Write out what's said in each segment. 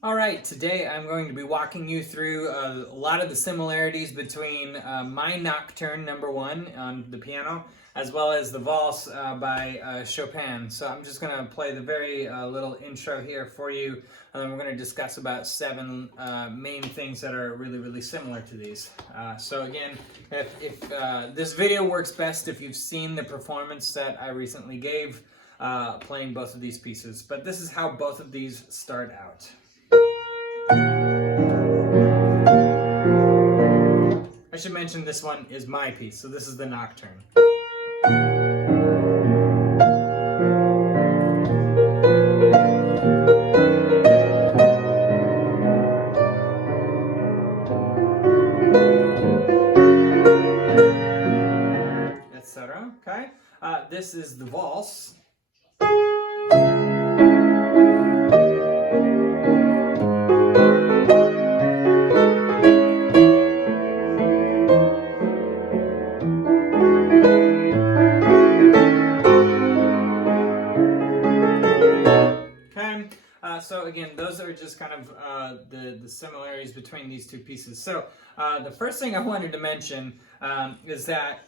All right, today I'm going to be walking you through a lot of the similarities between my Nocturne #1 on the piano, as well as the Valse by Chopin. So I'm just going to play the very little intro here for you, and then we're going to discuss about 7 main things that are really similar to these. So again, if this video works best if you've seen the performance that I recently gave playing both of these pieces. But this is how both of these start out. I should mention this one is my piece, so this is the Nocturne. Etc. Okay? This is the Valse. Okay, so again, those are just kind of the similarities between these two pieces. So the first thing I wanted to mention is that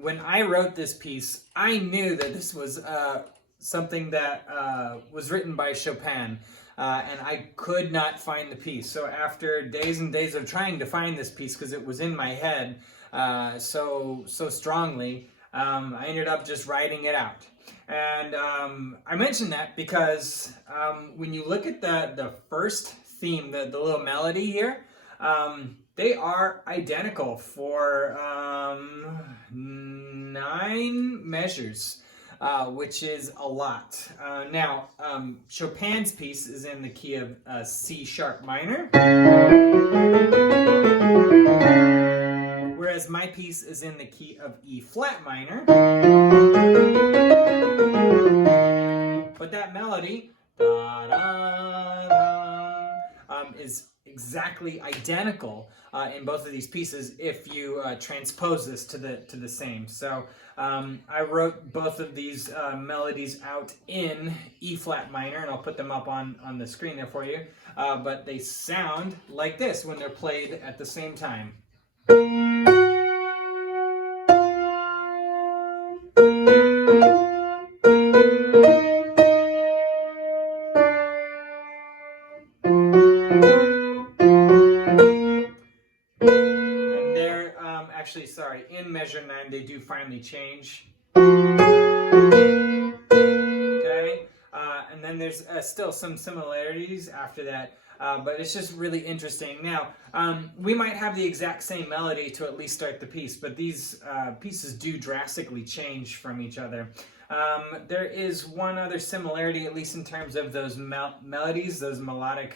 when I wrote this piece, I knew that this was something that was written by Chopin, and I could not find the piece. So after days and days of trying to find this piece, because it was in my head so strongly, I ended up just writing it out. And I mention that because when you look at the first theme, the little melody here, they are identical for 9 measures, which is a lot. Now, Chopin's piece is in the key of C sharp minor, whereas my piece is in the key of E flat minor. But that melody is exactly identical in both of these pieces if you transpose this to the same. So I wrote both of these melodies out in E flat minor, and I'll put them up on the screen there for you. But they sound like this when they're played at the same time. Actually, sorry, in measure 9 they do finally change. Okay, and then there's still some similarities after that, but it's just really interesting. Now, we might have the exact same melody to at least start the piece, but these pieces do drastically change from each other. There is one other similarity, at least in terms of those melodies, those melodic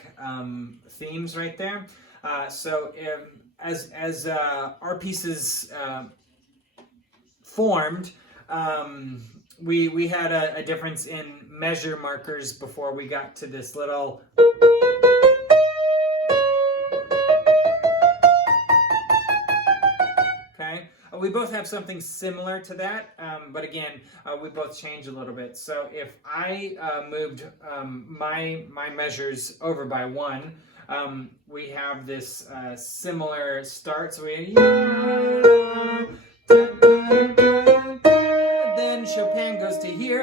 themes right there. So as our pieces formed, we had a difference in measure markers before we got to this little. Okay, we both have something similar to that, but again, we both change a little bit. So if I moved my measures over by 1, we have this similar start. So we then Chopin goes to here,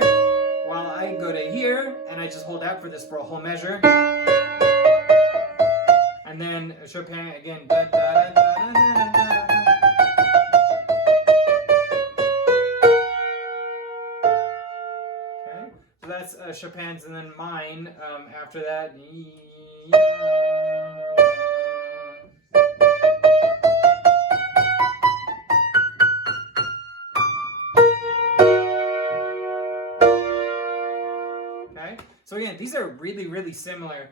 while I go to here, and I just hold out for this for a whole measure. And then Chopin again. Okay, so that's Chopin's, and then mine after that. Okay, so again, these are really similar,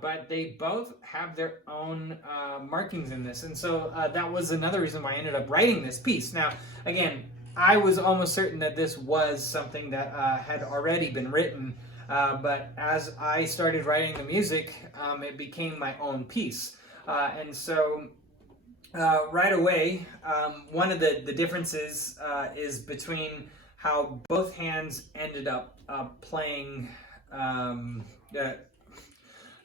but they both have their own markings in this, and so that was another reason why I ended up writing this piece. Now, again, I was almost certain that this was something that had already been written, but as I started writing the music, it became my own piece, and so right away, one of the differences is between how both hands ended up playing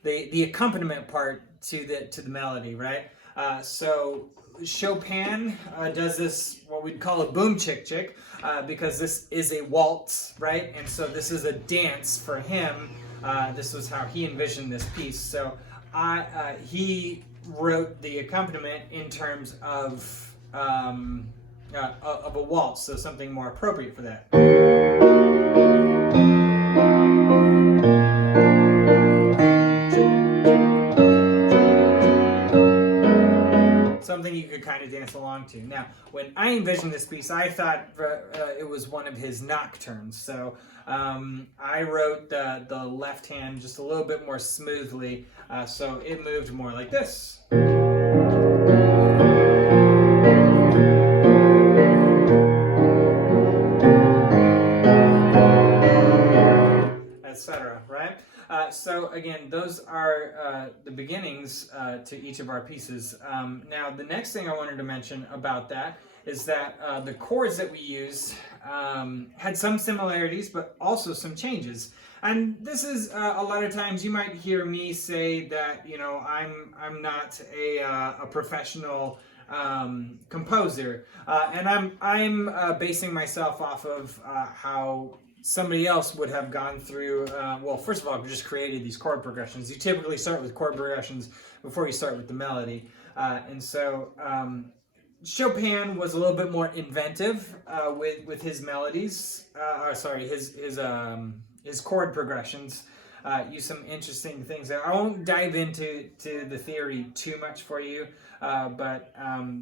the accompaniment part to the melody, right? So Chopin does this, what we'd call a boom chick chick, because this is a waltz, right? And so this is a dance for him. This was how he envisioned this piece. So he wrote the accompaniment in terms of a waltz, so something more appropriate for that. Something you could kind of dance along to. Now, when I envisioned this piece, I thought it was one of his nocturnes. So I wrote the left hand just a little bit more smoothly, so it moved more like this. Etc. Right? So again, those are the beginnings to each of our pieces. Now, the next thing I wanted to mention about that is that the chords that we used had some similarities, but also some changes. And this is a lot of times you might hear me say that, you know, I'm not a professional composer, and I'm basing myself off of how somebody else would have gone through. Well, first of all, we just created these chord progressions. You typically start with chord progressions before you start with the melody, and so Chopin was a little bit more inventive with his melodies. His chord progressions. Use some interesting things there. I won't dive into the theory too much for you, but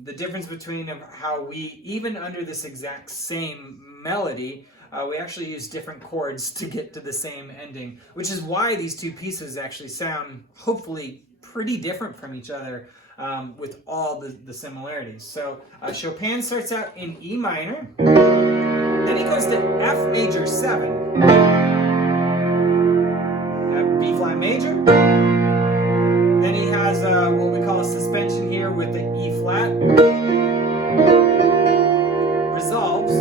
the difference between how we, even under this exact same melody, we actually use different chords to get to the same ending, which is why these two pieces actually sound hopefully pretty different from each other with all the similarities. So Chopin starts out in E minor, then he goes to F major 7, B flat major, then he has what we call a suspension here with the E flat, resolves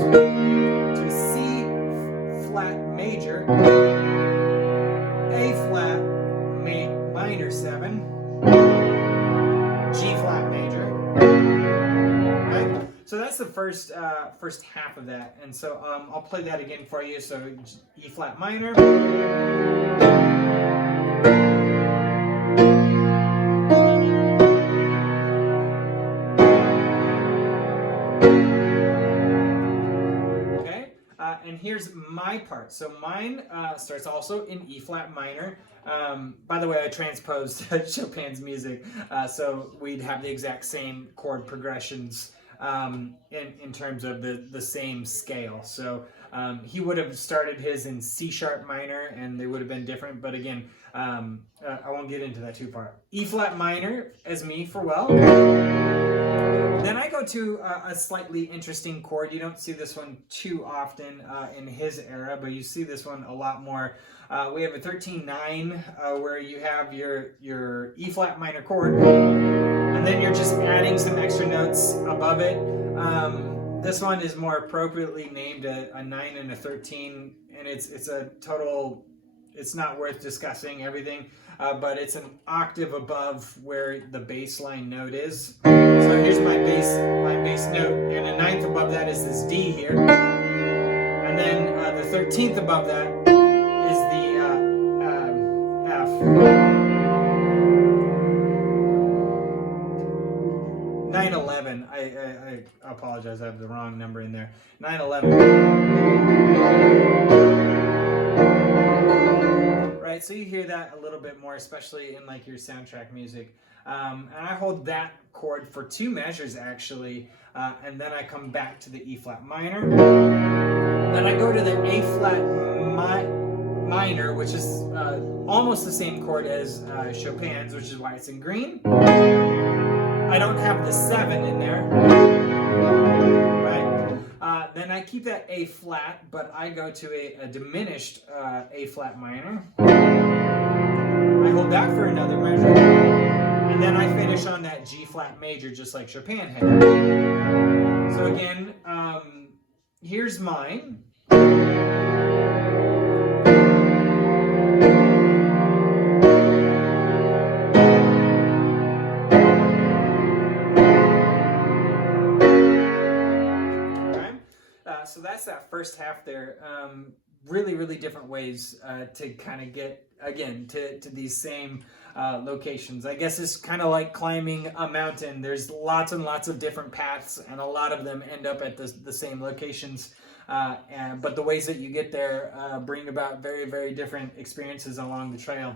to C flat major, A flat minor 7, G flat major, right? So that's the first half of that, and so I'll play that again for you. So E flat minor, okay, and here's my part. So mine starts also in E flat minor. By the way, I transposed Chopin's music, so we'd have the exact same chord progressions in terms of the same scale. So he would have started his in C sharp minor, and they would have been different. But again, I won't get into that too far. E flat minor as me for well. Then I go to a slightly interesting chord. You don't see this one too often in his era, but you see this one a lot more. We have a 13-9 where you have your E flat minor chord, and then you're just adding some extra notes above it. This one is more appropriately named a 9 and a 13, and it's a total. It's not worth discussing everything, but it's an octave above where the bass line note is. So here's my bass note, and a ninth above that is this D here, and then the 13th above that is the F. 9/11. I apologize. I have the wrong number in there. 9/11. Right. So you hear that a little bit more, especially in like your soundtrack music. And I hold that chord for 2 measures actually, and then I come back to the E flat minor. Then I go to the A flat minor, which is almost the same chord as Chopin's, which is why it's in green. I don't have the 7 in there, right? Then I keep that A flat, but I go to a diminished A flat minor. I hold that for another measure, and then I finish on that G flat major, just like Chopin had. So again, here's mine. first half there, really, really different ways to kind of get, again, to these same locations. I guess it's kind of like climbing a mountain. There's lots and lots of different paths, and a lot of them end up at the same locations. But the ways that you get there bring about very, very different experiences along the trail.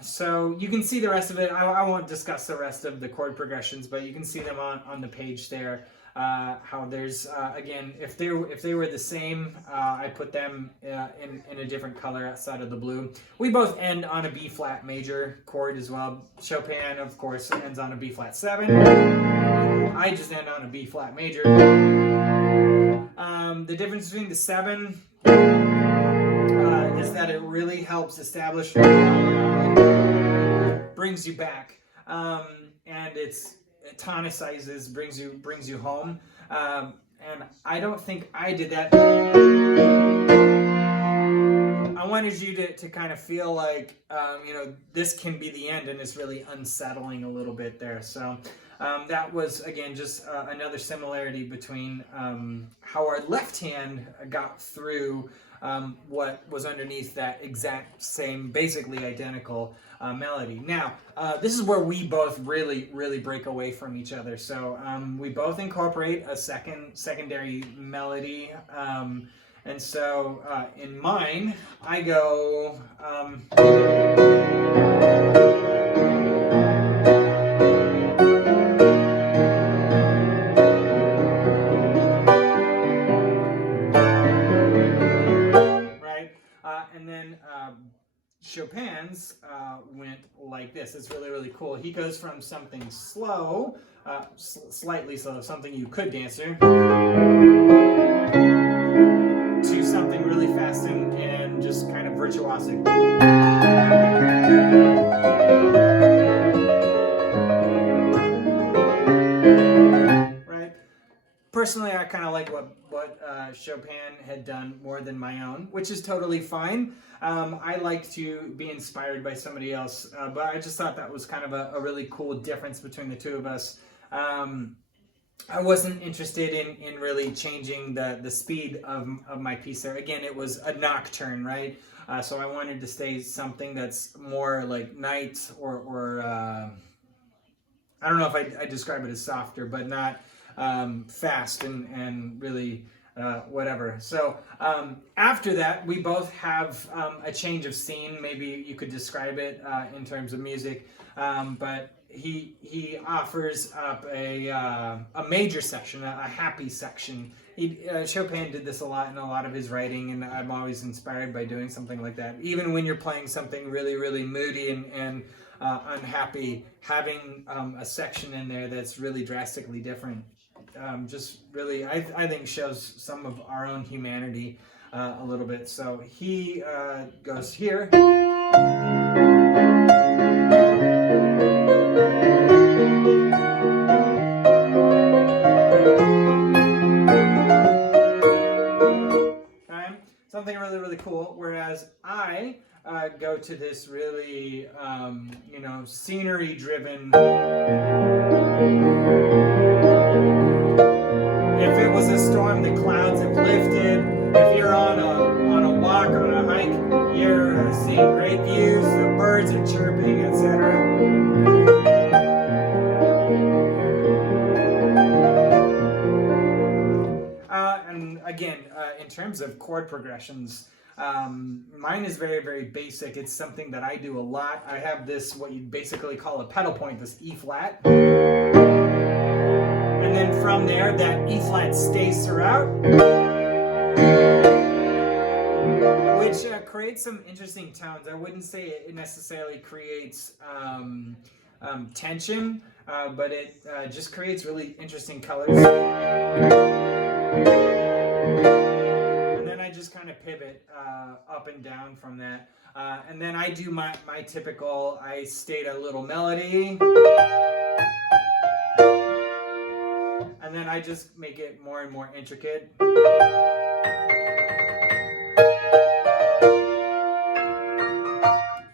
So you can see the rest of it. I won't discuss the rest of the chord progressions, but you can see them on the page there. How there's again, if they were the same, I put them in a different color outside of the blue. We both end on a B flat major chord as well. Chopin, of course, ends on a B flat 7. I just end on a B flat major. The difference between the 7 is that it really helps establish, brings you back, and it tonicizes, brings you home, and I don't think I did that. I wanted you to kind of feel like this can be the end, and it's really unsettling a little bit there. So that was, again, just another similarity between how our left hand got through what was underneath that exact same, basically identical melody. Now, this is where we both really, really break away from each other. So we both incorporate a secondary melody. And so in mine, I go... and then Chopin's went like this. It's really, really cool. He goes from something slow, slightly slow, something you could dance to something really fast and just kind of virtuosic. Right? Personally, I kind of like what Chopin had done more than my own, which is totally fine. I like to be inspired by somebody else, but I just thought that was kind of a really cool difference between the two of us. I wasn't interested in really changing the speed of my piece there. Again, it was a nocturne, right? So I wanted to stay something that's more like night or I don't know if I describe it as softer, but not fast and really whatever. So after that, we both have a change of scene. Maybe you could describe it in terms of music, but he offers up a major section, a happy section. Chopin did this a lot in a lot of his writing, and I'm always inspired by doing something like that. Even when you're playing something really, really moody and unhappy, having a section in there that's really drastically different, just really, I think, shows some of our own humanity a little bit. So he goes here. Something really, really cool. Whereas I go to this really, scenery-driven. If it was a storm, the clouds have lifted. If you're on a walk, on a hike, you're seeing great views. The birds are chirping, etc. And again, in terms of chord progressions, mine is very, very basic. It's something that I do a lot. I have this, what you basically call a pedal point, this E flat. And then from there, that E flat stays throughout, which creates some interesting tones. I wouldn't say it necessarily creates tension, but it just creates really interesting colors. And then I just kind of pivot up and down from that. And then I do my typical, I state a little melody. And then I just make it more and more intricate.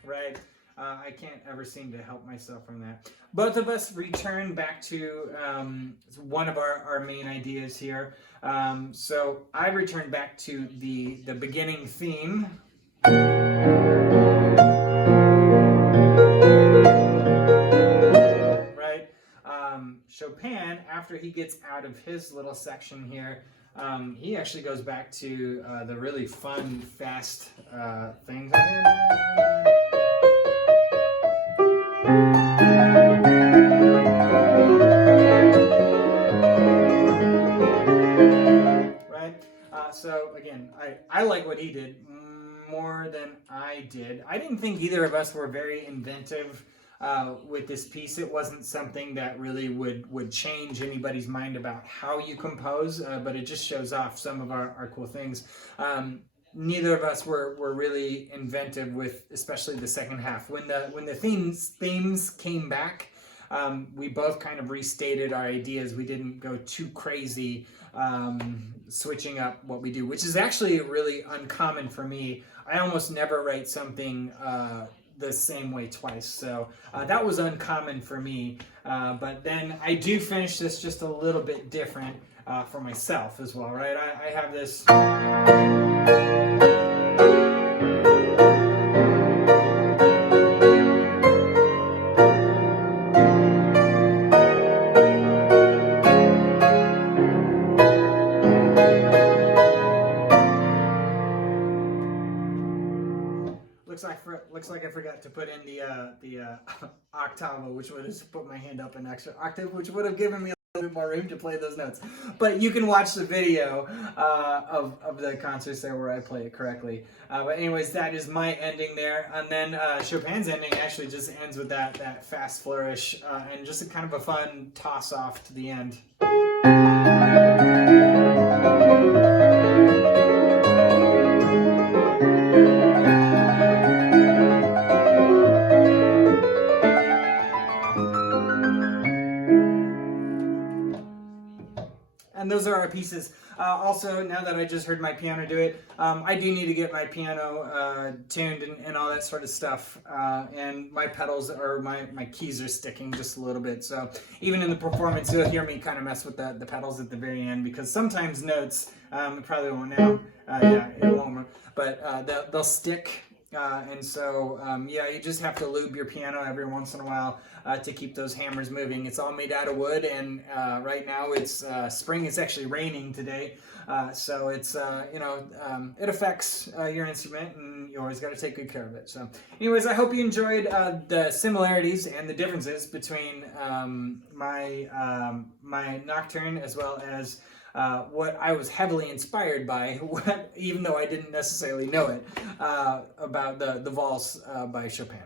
Right? I can't ever never seem to help myself from that. Both of us return back to one of our main ideas here. So I return back to the beginning theme. Right? Chopin, after he gets out of his little section here, he actually goes back to the really fun, fast things. Right? So again, I like what he did more than I did. I didn't think either of us were very inventive with this piece. It wasn't something that really would change anybody's mind about how you compose, but it just shows off some of our cool things. Neither of us were really inventive with, especially the second half. When the themes came back, we both kind of restated our ideas. We didn't go too crazy switching up what we do, which is actually really uncommon for me. I almost never write something the same way twice, so that was uncommon for me. But then I do finish this just a little bit different for myself as well, right? I have this. Looks like I forgot to put in the octavo, which would have put my hand up an extra octave, which would have given me a little bit more room to play those notes. But you can watch the video of the concerts there where I play it correctly. But anyways, that is my ending there. And then Chopin's ending actually just ends with that fast flourish and just a kind of a fun toss off to the end. And those are our pieces. Also, now that I just heard my piano do it, I do need to get my piano tuned and all that sort of stuff. And my pedals or my keys are sticking just a little bit. So even in the performance, you'll hear me kind of mess with the pedals at the very end, because sometimes notes, it probably won't now. Yeah, it won't. But they'll stick. And so, yeah, you just have to lube your piano every once in a while to keep those hammers moving. It's all made out of wood, and right now it's spring. It's actually raining today, so it's it affects your instrument, and you always got to take good care of it. So, anyways, I hope you enjoyed the similarities and the differences between my Nocturne as well as what I was heavily inspired by, even though I didn't necessarily know it, about the Valse by Chopin.